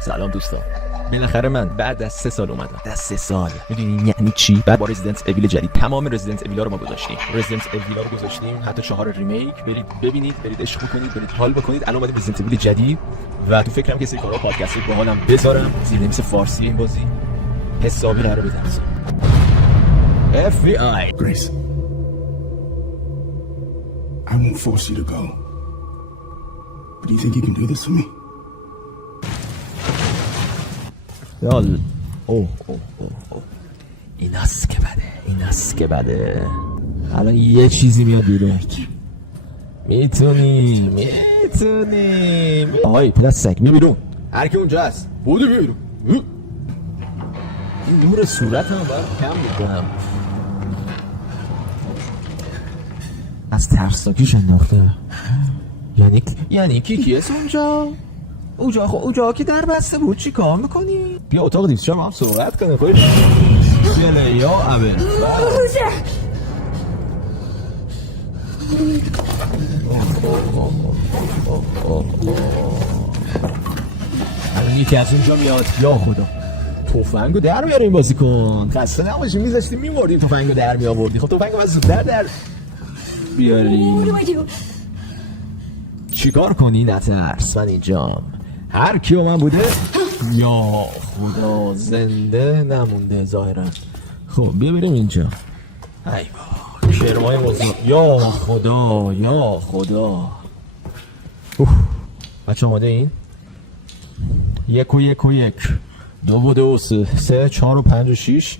سلام دوستان. بالاخره من بعد از 3 سال اومدم. از 3 سال میدونین یعنی چی؟ بعد با رزیدنت اویل جدید تمام رزیدنت اویلا رو ما گذاشتیم. حتی 4 ریمیک. برید ببینید، برید عشق کنید، برید حال بکنید. الان اومده رزیدنت اویل جدید و تو فکرم که سری کارا پادکستی باحالم بذارم. زیرنویس فارسی این بازی حسابی قرار بدم. FBI Grace, I won't force you to go. But do you think you can do this for me? یال این است که بده الان یه چیزی میاد بیرون. میتونیم آهای پلاستیک می بیرون. هر کی اونجا هست بودو بیرون. این نور صورت هم باید کم میکنم. از ترسناکیش انداخته. یعنی کیه اونجا که در بسته بود چی کار میکنی؟ بیا اتاق دیسشا ما هم صحبت کنه. خوش بله یا عبر همین یکی از اونجا میاد. یا خدا تفنگو در میاریم بازی کن. خسته نباشی میذاشتی میمردیم تفنگو در میآوردی. خب تفنگو باید زودتر در بیاری. چیکار کنی؟ نترس من اینجام. هر کیو من بوده یا خدا زنده نمونده ظاهرا. خب بیا بریم اینجا. ای با کرمای بزرگ. یا خدا بچه آماده این؟ 1 و 1 و 1 2 و 2 و 3 4 و 5 و 6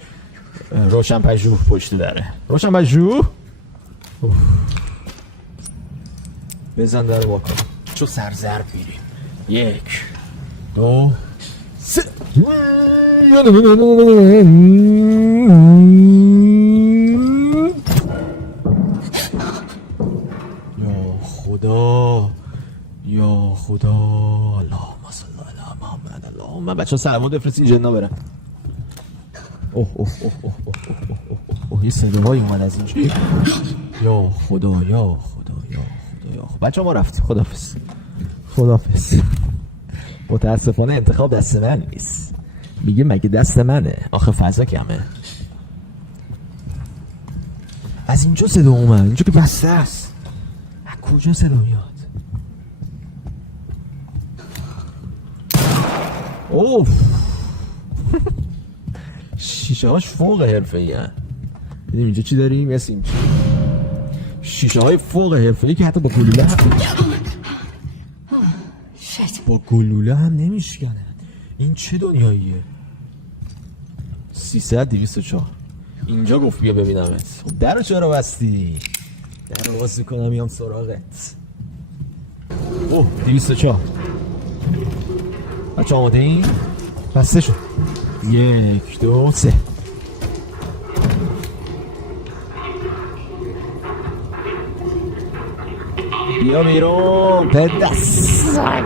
روشن پژوه پشت داره. روشن پژوه بزن در واکن چو سرزرب بیریم. 1 2 3 یا خدا اللهم صل علی محمد. اللهم بچه ها سلامو بفرستی جنا برن. اوه یه صداهایی اومد از اینجا. یا خدا بچه ها ما رفتیم. خدافظ. متاسفانه انتخاب دست من نیست. میگه مگه دست منه؟ آخه فضا کمه. از اینجا صدا اومد. اینجا که بسته است. از کجا صدا میاد؟ اوف شیشه هاش فوق حرفه‌ای هست. ببینیم اینجا چی داریم؟ یسیم شیشه های فوق حرفه‌ای که حتی با گلوله هم نمیشکنه. این چه دنیاییه؟ 300 204 اینجا گفت بیا ببینمت. خب درو چرا بستی؟ درو باز میکنم میام سراغت. اوه 204 بچه آماده این؟ بسته شد. 1 2 3 بیا بیرون پدسک.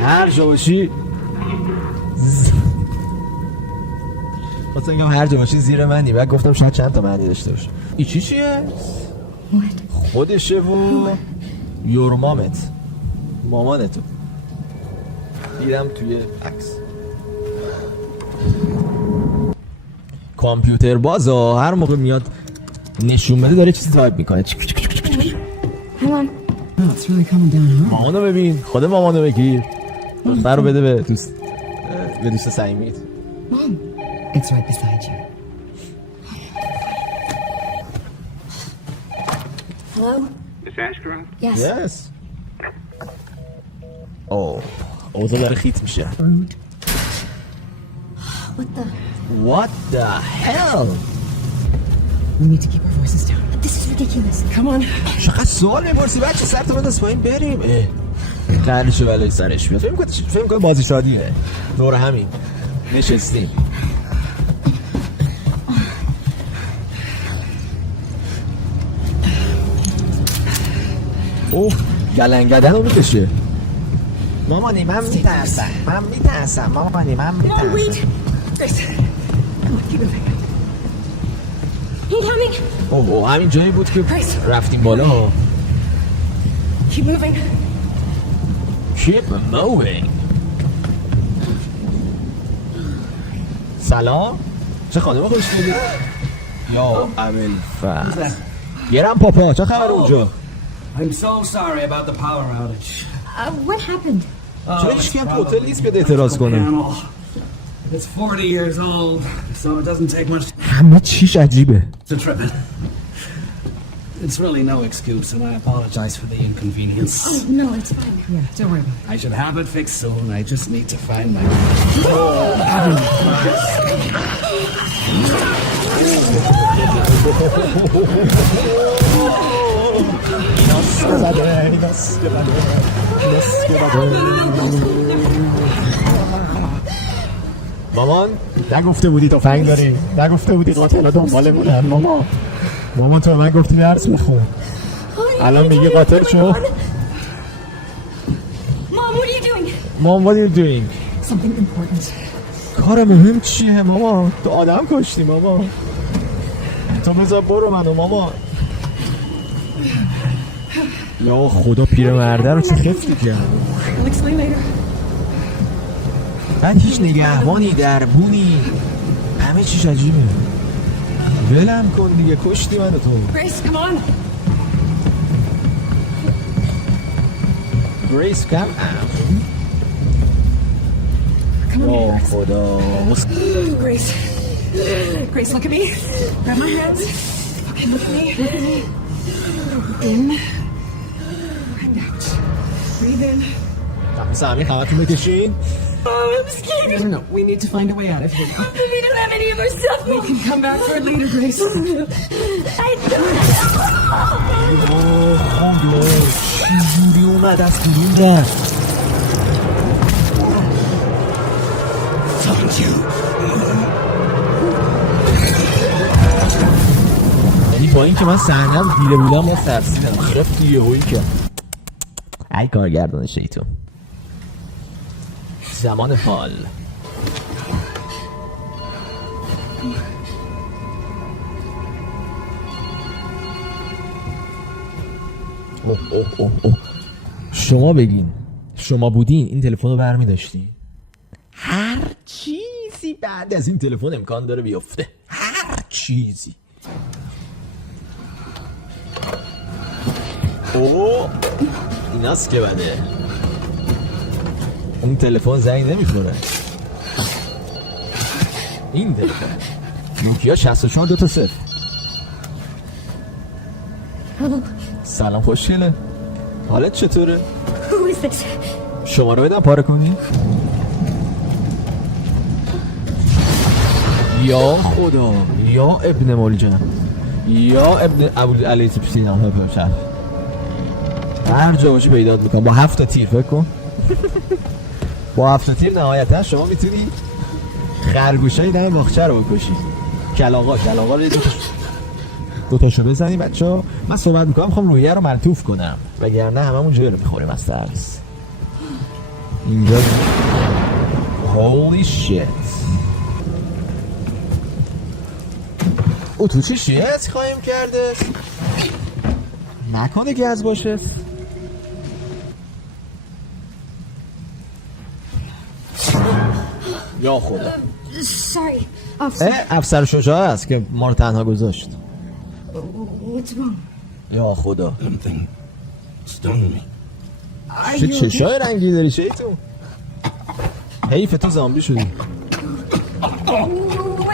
هر جا باشی خواستم هر جا باشی زیر منی. بعد گفتم شاید چند تا معنی داشته باشه. ای چیه؟ خودشه و یورمامت مامانتو دیدم توی عکس. کامپیوتر بازا هر موقع میاد نشون بده داره چیزی تایپ میکنه. مامانو ببین. خود مامانو بگیر. برو بده به دوست صمیمیت. It's right beside you. Hello? Miss Ashcroft? Yes. اوضاع داره خیت میشه. What the hell? We need to keep our voices down. This is ridiculous. Come on. چقدر سوال میپرسی بچه؟ سر تو بنداز پایین بریم. قرنشو بلای سرش بیاد. فکر میکنی بازی شادیه. دور همین نشستیم. اوه گلنگدن رو میکشه. مامانی من میترسم. مامانی من میترسم. No, wait. Grace. Come on, keep moving. Incoming. اوه همین جایی بود که رفتیم بالا. Keep moving. Keep moving. سلام. چه خانم خوشگلی. یا ابوالفضل. گرم پاپا چه خبر اونجا؟ I'm so sorry about the power outage. What happened? چرا هیچ کم تو هتل نیست بیاد اعتراض کنه؟ Panel. It's 40 years old, so it doesn't take much همه چیش عجیبه. to trip it. It's really no excuse, and I apologize for the inconvenience. No, it's fine. Yeah, don't worry about I should have it fixed soon. I just need to find my... مامان نگفته بودی تفنگ داری، نگفته بودی قاتل دنباله بودن. مامان تو من گفتی درس بخون، الان میگی قاتل شو. Mom, what are you doing? مامان what are you doing؟ Something important. کار مهم چیه مامان؟ تو آدم کشتی مامان. تو بذار برو منو مامان. یا خدا پیرمرده رو چه خفتی کرد. I'll explain later. من هیچ نگهبانی دربونی همه چیش عجیبه. ولم کن دیگه کشتی منو تو. Grace, come on. گریس کم Come on, یا Grace. خدا. Grace. Grace, look at me. Grab my hands. Okay, look at me. Look at me. In. And out. Breathe in. سامی خواهتون بکشین. Oh, I'm scared. No, we need to find a way out of here now. We don't have any of our stuff. We can come back for it later, Grace. I don't خدا چجوری اومد از کنیم رفت. یعنی با این که من سحنم دیده بودم با ترسیدم خرفت یه هویی که ای کارگردان شیطون. زمان حال اوه. شما بگین شما بودین این تلفن رو برمی داشتین؟ هر چیزی بعد از این تلفن امکان داره بیفته، هر چیزی. اوه ایناست که بده. اون تلفن زنگ نمیخوره. این تلفن نوکیا 64 2 تا 0. سلام خوشگله، حالت چطوره؟ Who is this? شما رو بدم پاره کنی؟ یا خدا، یا ابن ملجم، یا ابن ابوالعلی سینا پرشر. هر جا باشی پیدات میکنم با 7 تا تیر. فکر کن با 7 تا تیر نهایتا شما میتونی خرگوشای دم باغچه رو بکشی. کلاغا رو دو تاشو بزنی بچه‌ها. من صحبت میکنم میخوام روحیه رو ملطوف کنم وگرنه هممون جلو میخوریم از ترس. اینجا holy shit. او تو چه شیعت خواهیم کرده؟ نکنه گز باشه. یا خدا. Sorry, officer. افسر شجاع است که ما رو تنها گذاشت. What's wrong? یا خدا. Something stung me. Are چه you چشای رنگی داری شیطون؟ حیف تو زامبی شدی. What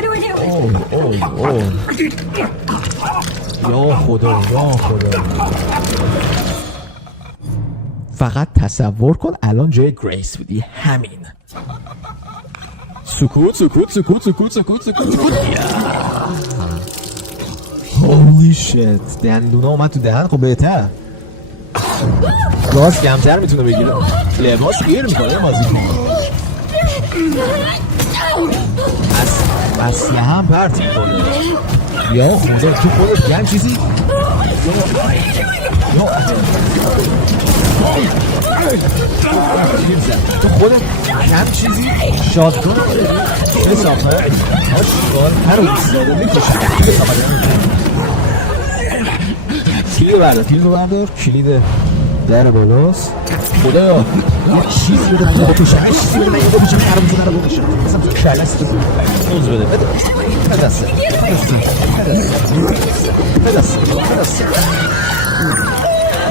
do I do? اوه یا خدا. فقط تصور کن الان جای گریس بودی. همین سکوت. هولی شت. دندونا اومد تو دهن. خب بهتر گاز کمتر میتونه بگیره. لباس گیر میکنه بازی کن. اصلا هم پرت میکنه. یا خدا تو خودت گم چیزی. تو خودت کم چیزی شادگان بسافه آشکار هر رو بیستاده میکشی کلید بردار. کلید در بالاست خدایا یه چیزی بده من بکشم یه چیزی بده من بکشم حرامزاده رو بکشم مثلا تو کلست موز بده بده دسته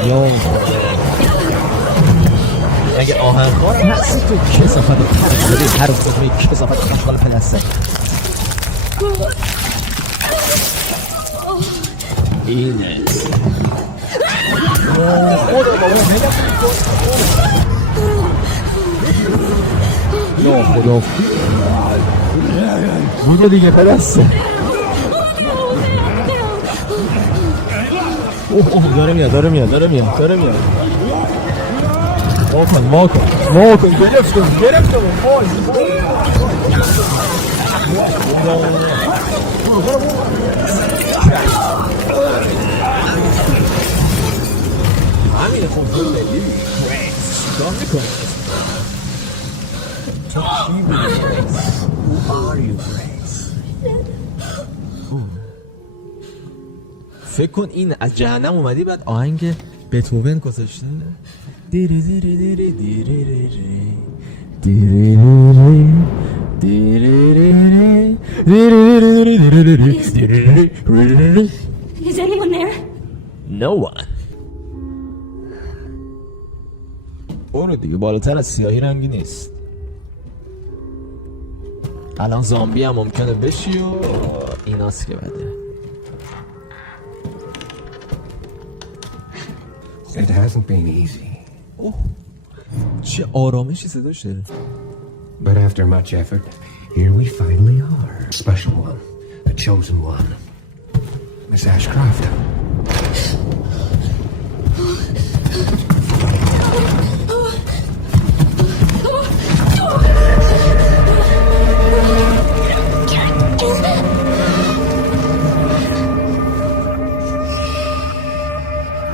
یا اگه آهنگخوارم هستی تو کسافت بده حرامزاده می کسافت خشقال پلسته اینه خدا بابا یا خدا بودو دیگه پدسته اوه داره میاد ما کن گرفتم همینه خب بودی چیکار میکنی تو چی بودی Who are you Grace فکر کن این از جهنم اومدی بعد آهنگ بتهوون گذاشته دیری دیری دیری دیری دیری دیری Is anyone there? No one برو دیگه بالاتر از سیاهی رنگی نیست الان زامبی هم ممکنه بشی و ایناست که بده It hasn't been easy, چه آرامشی صداش داره but after much effort, here we finally are. A special one, a chosen one. Miss Ashcroft.